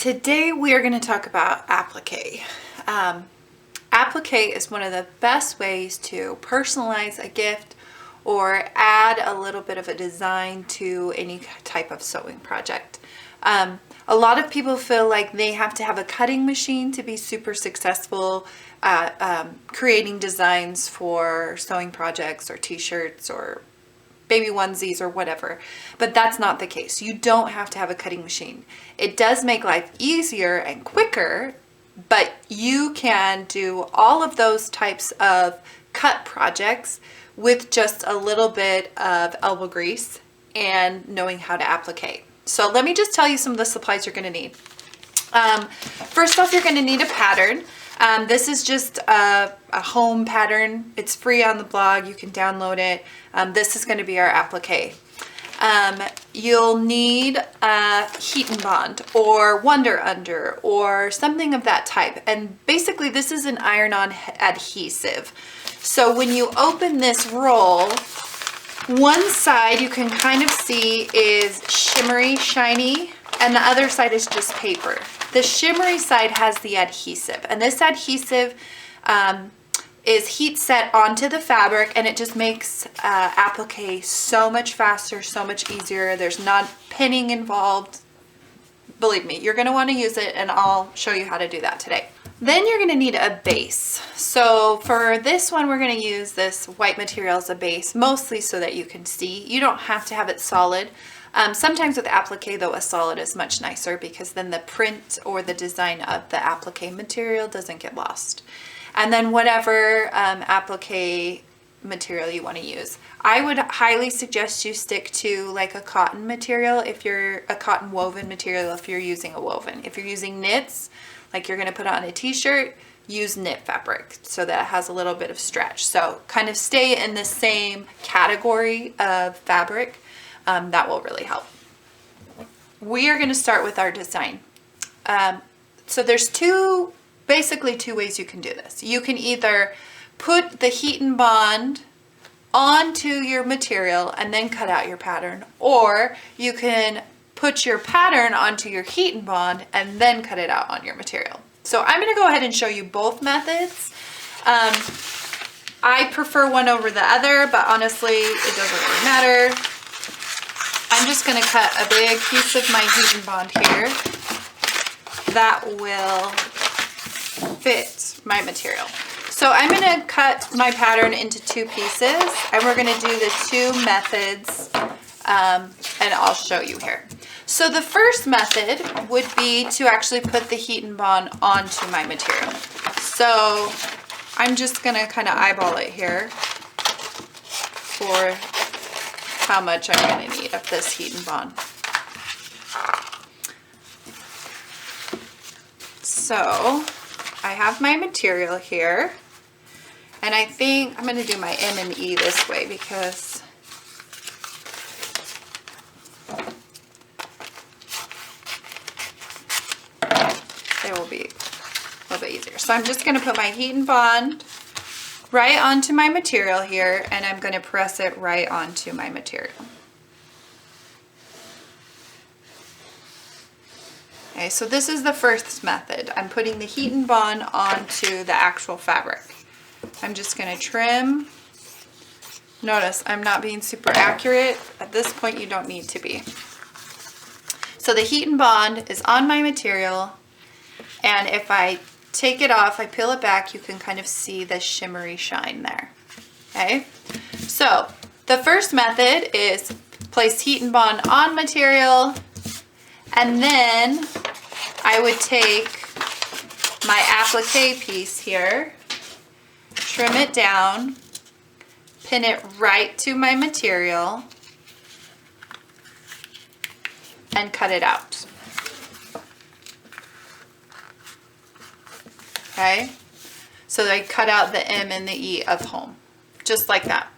Today we are going to talk about applique. Applique is one of the best ways to personalize a gift or add a little bit of a design to any type of sewing project. A lot of people feel like they have to have a cutting machine to be super successful at creating designs for sewing projects or t-shirts or baby onesies or whatever, but that's not the case. You don't have to have a cutting machine. It does make life easier and quicker, but you can do all of those types of cut projects with just a little bit of elbow grease and knowing how to applique. So let me just tell you some of the supplies you're going to need. First off, you're going to need a pattern. This is just a home pattern. It's free on the blog. You can download it. This is going to be our applique. You'll need a heat and bond or Wonder Under or something of that type. And basically this is an iron-on adhesive. So when you open this roll, one side you can kind of see is shimmery, shiny, and the other side is just paper. The shimmery side has the adhesive, and this adhesive is heat set onto the fabric, and it just makes applique so much faster, so much easier. There's not pinning involved. Believe me, you're going to want to use it, and I'll show you how to do that today. Then you're going to need a base. So for this one, we're going to use this white material as a base, mostly so that you can see. You don't have to have it solid. Sometimes with applique though, a solid is much nicer because then the print or the design of the applique material doesn't get lost. And then whatever applique material you want to use. I would highly suggest you stick to like a cotton material if you're a cotton woven material if you're using a woven. If you're using knits, like you're going to put on a t-shirt, use knit fabric so that it has a little bit of stretch. So kind of stay in the same category of fabric. That will really help. We are going to start with our design. So there's basically two ways you can do this. You can either put the heat and bond onto your material and then cut out your pattern, or you can put your pattern onto your heat and bond and then cut it out on your material. So I'm going to go ahead and show you both methods. I prefer one over the other, but honestly, it doesn't really matter. I'm just going to cut a big piece of my heat and bond here that will fit my material. So I'm going to cut my pattern into two pieces, and we're going to do the two methods, and I'll show you here. So the first method would be to actually put the heat and bond onto my material. So I'm just going to kind of eyeball it here for how much I'm going to need of this heat and bond. So I have my material here, and I think I'm going to do my M and E this way because it will be a little bit easier. So I'm just going to put my heat and bond right onto my material here, and I'm going to press it right onto my material. Okay, so this is the first method. I'm putting the heat and bond onto the actual fabric. I'm just going to trim. Notice I'm not being super accurate. At this point, you don't need to be. So the heat and bond is on my material, and if I take it off, I peel it back, you can kind of see the shimmery shine there. Okay, so the first method is place heat and bond on material, and then I would take my applique piece here, trim it down, pin it right to my material, and cut it out. Okay, so I cut out the M and the E of home, just like that.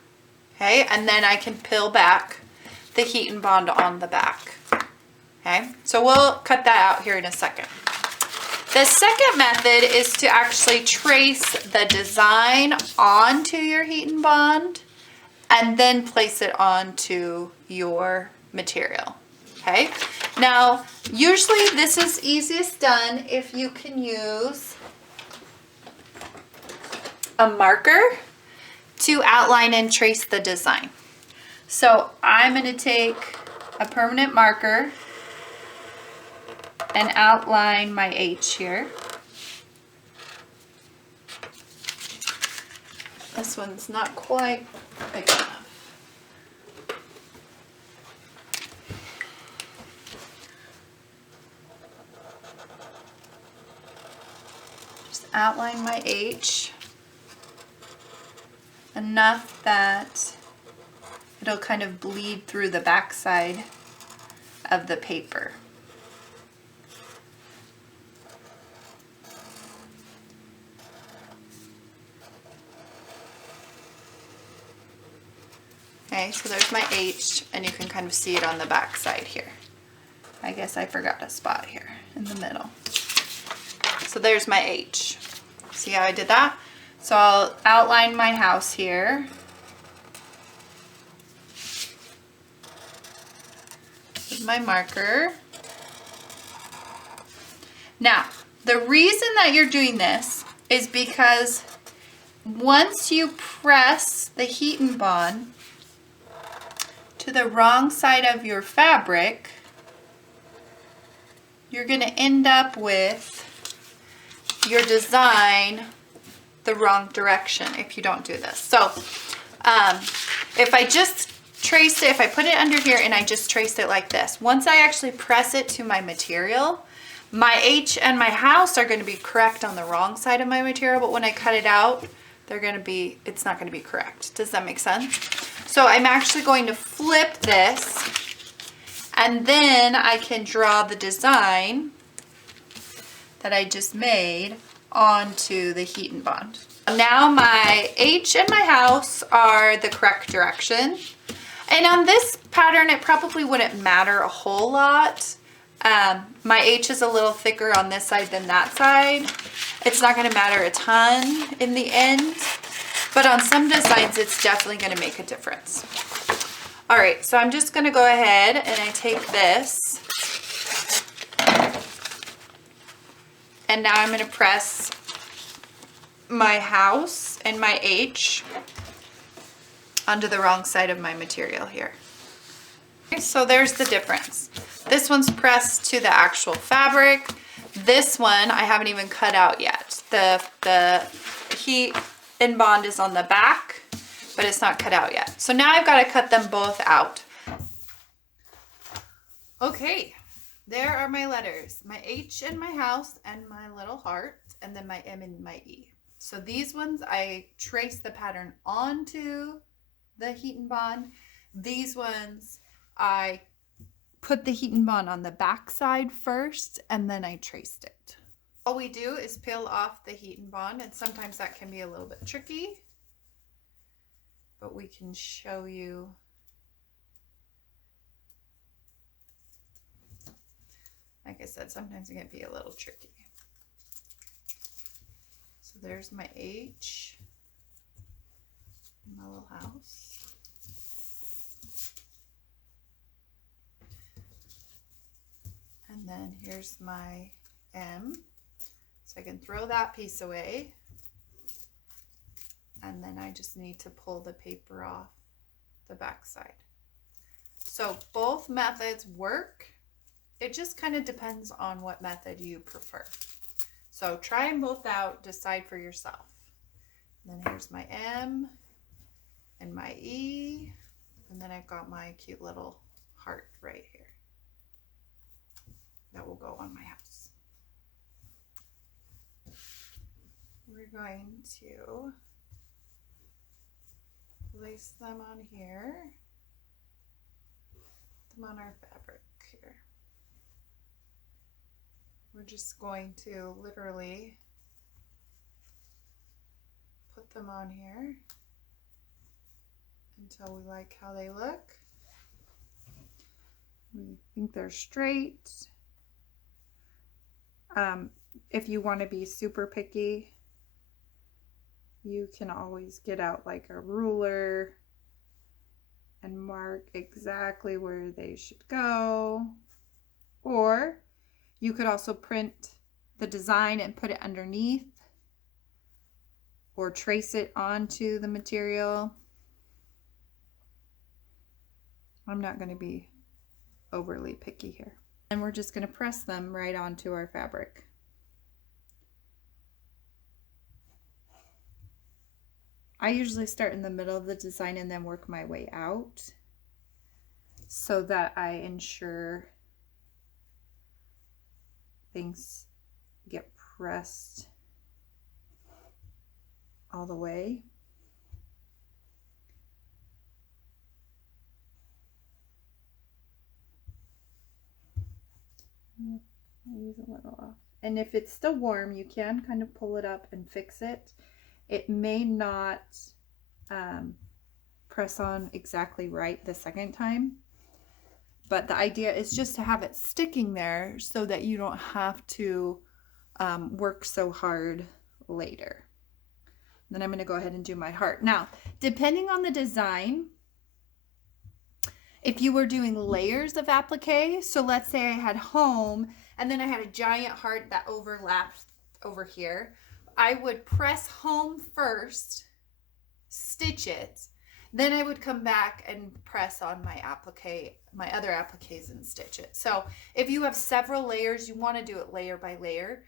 Okay, and then I can peel back the heat and bond on the back. Okay, so we'll cut that out here in a second. The second method is to actually trace the design onto your heat and bond and then place it onto your material. Okay, now usually this is easiest done if you can use a marker to outline and trace the design. So I'm going to take a permanent marker and outline my H here. This one's not quite big enough. Just outline my H enough that it'll kind of bleed through the backside of the paper. Okay, so there's my H, and you can kind of see it on the back side here. I guess I forgot a spot here in the middle. So there's my H. See how I did that? So I'll outline my house here. With my marker. Now, the reason that you're doing this is because once you press the heat and bond to the wrong side of your fabric, you're going to end up with your design the wrong direction if you don't do this. So if I just traced it, if I put it under here and I just traced it like this, once I actually press it to my material, my H and my house are going to be correct on the wrong side of my material, but when I cut it out, it's not going to be correct. Does that make sense? So I'm actually going to flip this, and then I can draw the design that I just made onto the heat and bond. Now my H and my house are the correct direction. And on this pattern, it probably wouldn't matter a whole lot. My H is a little thicker on this side than that side. It's not going to matter a ton in the end, but on some designs, it's definitely going to make a difference. All right, so I'm just going to go ahead and I take this, and now I'm going to press my house and my H onto the wrong side of my material here. Okay, so there's the difference. This one's pressed to the actual fabric. This one I haven't even cut out yet. The heat and bond is on the back, but it's not cut out yet. So now I've got to cut them both out. Okay, there are my letters. My H and my house and my little heart, and then my M and my E. So these ones I trace the pattern onto the heat and bond. These ones I put the heat and bond on the back side first, and then I traced it. All we do is peel off the heat and bond, and sometimes that can be a little bit tricky, but we can show you. Like I said, sometimes it can be a little tricky. So there's my H, my little house. And then here's my M. So I can throw that piece away. And then I just need to pull the paper off the back side. So both methods work. It just kind of depends on what method you prefer. So try them both out, decide for yourself. And then here's my M and my E. And then I've got my cute little heart right here. That will go on my house. We're going to place them on here, put them on our fabric here. We're just going to literally put them on here until we like how they look. We think they're straight. If you want to be super picky, you can always get out like a ruler and mark exactly where they should go. Or you could also print the design and put it underneath, or trace it onto the material. I'm not going to be overly picky here. And we're just going to press them right onto our fabric. I usually start in the middle of the design and then work my way out so that I ensure things get pressed all the way. I'll use a little off. And if it's still warm, you can kind of pull it up and fix it. It may not press on exactly right the second time, but the idea is just to have it sticking there so that you don't have to work so hard later. Then I'm going to go ahead and do my heart. Now, depending on the design, if you were doing layers of applique, so let's say I had home and then I had a giant heart that overlapped over here, I would press home first, stitch it, then I would come back and press on my applique, my other appliques, and stitch it. So if you have several layers, you want to do it layer by layer.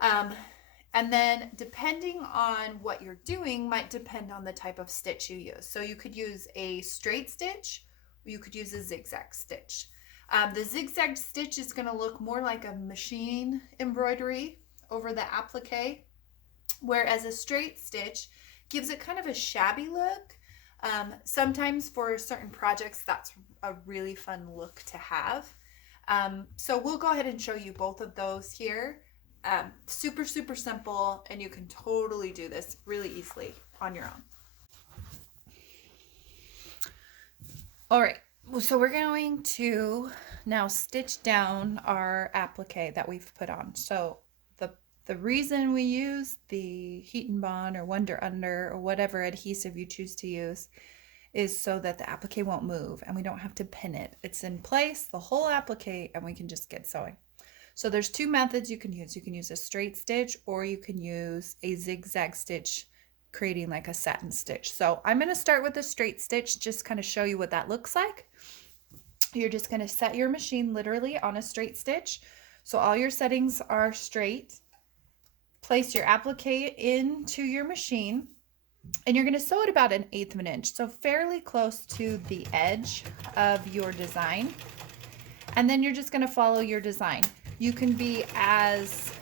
And then depending on what you're doing might depend on the type of stitch you use. So you could use a straight stitch, or you could use a zigzag stitch. The zigzag stitch is going to look more like a machine embroidery over the applique, whereas a straight stitch gives it kind of a shabby look. Sometimes for certain projects, that's a really fun look to have. So we'll go ahead and show you both of those here. Super, super simple, and you can totally do this really easily on your own. All right, so we're going to now stitch down our applique that we've put on. So the reason we use the Heat and Bond or Wonder Under or whatever adhesive you choose to use is so that the applique won't move and we don't have to pin it. It's in place, the whole applique, and we can just get sewing. So there's two methods you can use. You can use a straight stitch, or you can use a zigzag stitch, creating like a satin stitch. So I'm going to start with a straight stitch, just kind of show you what that looks like. You're just going to set your machine literally on a straight stitch. So all your settings are straight. Place your applique into your machine, and you're going to sew it about 1/8 of an inch, so fairly close to the edge of your design. And then you're just going to follow your design. You can be as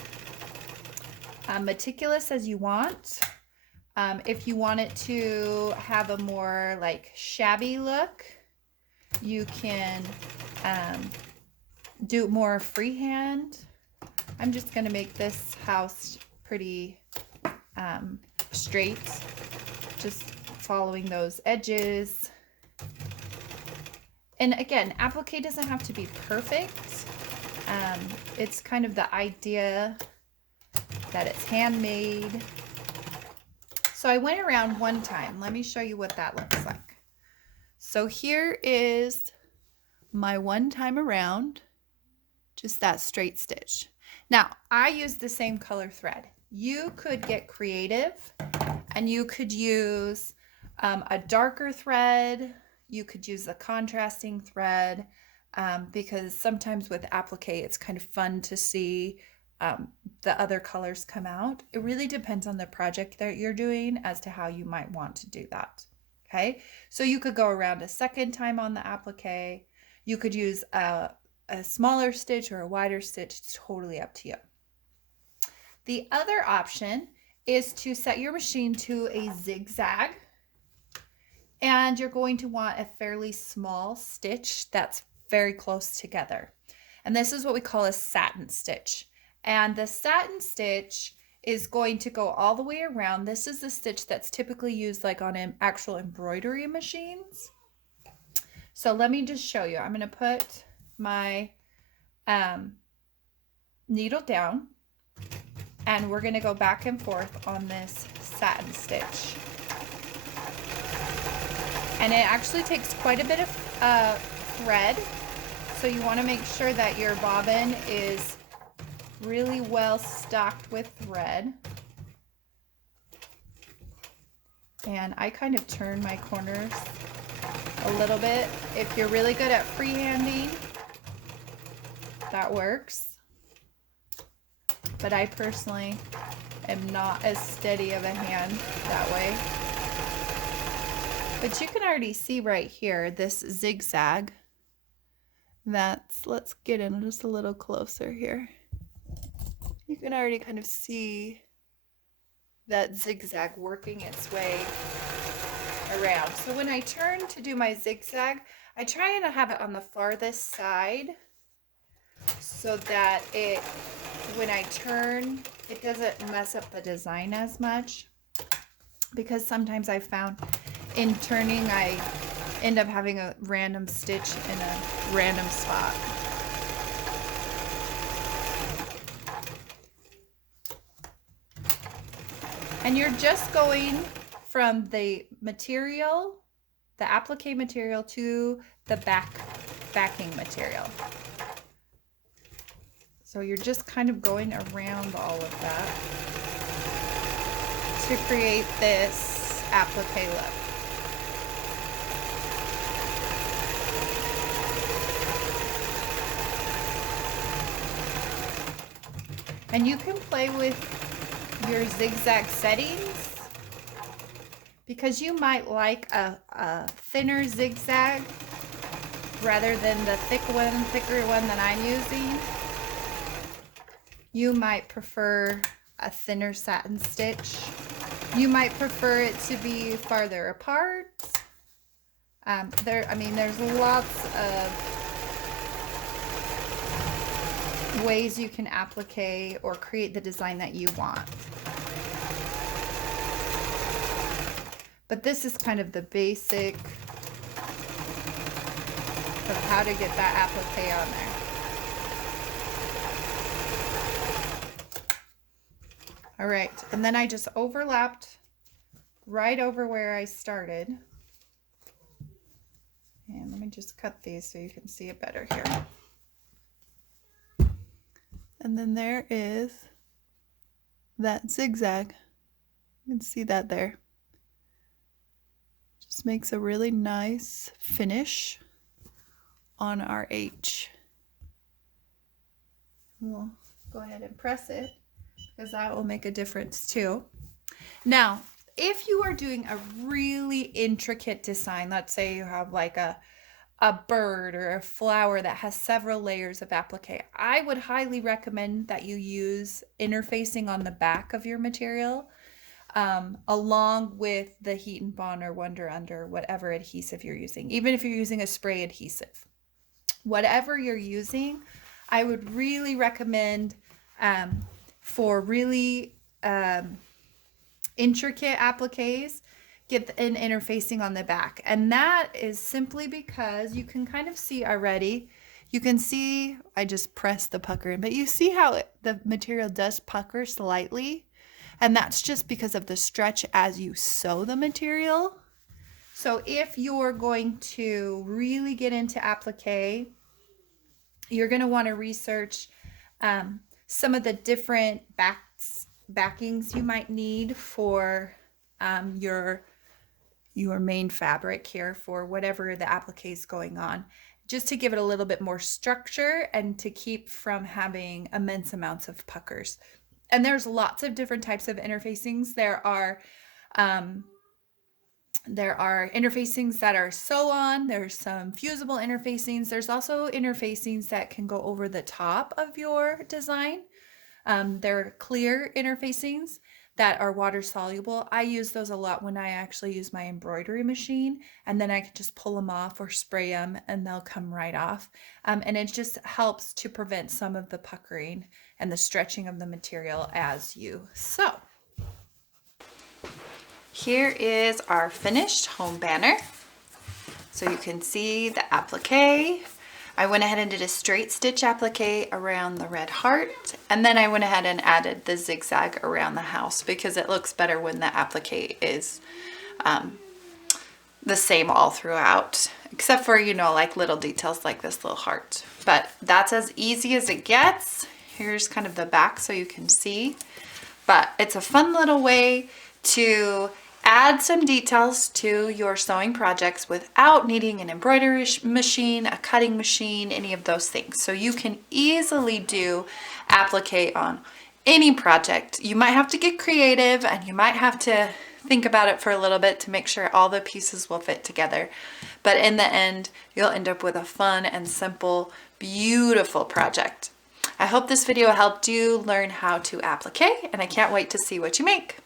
meticulous as you want. If you want it to have a more like shabby look, you can do it more freehand. I'm just going to make this house pretty straight, just following those edges. And again, applique doesn't have to be perfect. It's kind of the idea that it's handmade. So I went around one time. Let me show you what that looks like. So here is my one time around, just that straight stitch. Now, I use the same color thread. You could get creative and you could use a darker thread. You could use a contrasting thread because sometimes with applique, it's kind of fun to see the other colors come out. It really depends on the project that you're doing as to how you might want to do that. Okay, so you could go around a second time on the applique. You could use a smaller stitch or a wider stitch. It's totally up to you. The other option is to set your machine to a zigzag, and you're going to want a fairly small stitch that's very close together. And this is what we call a satin stitch. And the satin stitch is going to go all the way around. This is the stitch that's typically used like on actual embroidery machines. So let me just show you. I'm going to put my needle down, and we're going to go back and forth on this satin stitch. And it actually takes quite a bit of thread. So you want to make sure that your bobbin is really well stocked with thread. And I kind of turn my corners a little bit. If you're really good at freehanding, that works. But I personally am not as steady of a hand that way. But you can already see right here, this zigzag. Let's get in just a little closer here. You can already kind of see that zigzag working its way around. So when I turn to do my zigzag, I try and have it on the farthest side so that when I turn, it doesn't mess up the design as much, because sometimes I found in turning I end up having a random stitch in a random spot. And you're just going from the material, the applique material, to the backing material. So you're just kind of going around all of that to create this applique look. And you can play with your zigzag settings, because you might like a thinner zigzag rather than the thicker one that I'm using. You might prefer a thinner satin stitch. You might prefer it to be farther apart. There's lots of ways you can applique or create the design that you want. But this is kind of the basic of how to get that applique on there. All right, and then I just overlapped right over where I started. And let me just cut these so you can see it better here. And then there is that zigzag. You can see that there. Just makes a really nice finish on our H. We'll go ahead and press it, because that will make a difference too. Now, if you are doing a really intricate design, let's say you have like a bird or a flower that has several layers of applique, I would highly recommend that you use interfacing on the back of your material, along with the Heat and Bond or Wonder Under, whatever adhesive you're using. Even if you're using a spray adhesive, whatever you're using, I would really recommend for really intricate appliques, get an interfacing on the back. And that is simply because you can kind of see already, you can see, I just pressed the pucker in, but you see how the material does pucker slightly. And that's just because of the stretch as you sew the material. So if you're going to really get into applique, you're going to want to research some of the different backings you might need for your main fabric here for whatever the applique is going on, just to give it a little bit more structure and to keep from having immense amounts of puckers. And there's lots of different types of interfacings. There are interfacings that are sew-on. There's some fusible interfacings. There's also interfacings that can go over the top of your design. There are clear interfacings that are water soluble. I use those a lot when I actually use my embroidery machine, and then I can just pull them off or spray them and they'll come right off. And it just helps to prevent some of the puckering and the stretching of the material as you sew. Here is our finished home banner. So you can see the applique. I went ahead and did a straight stitch applique around the red heart, and then I went ahead and added the zigzag around the house because it looks better when the applique is the same all throughout, except for, you know, like little details like this little heart. But that's as easy as it gets. Here's kind of the back so you can see. But it's a fun little way to add some details to your sewing projects without needing an embroidery machine, a cutting machine, any of those things. So you can easily do applique on any project. You might have to get creative and you might have to think about it for a little bit to make sure all the pieces will fit together. But in the end, you'll end up with a fun and simple, beautiful project. I hope this video helped you learn how to applique, and I can't wait to see what you make.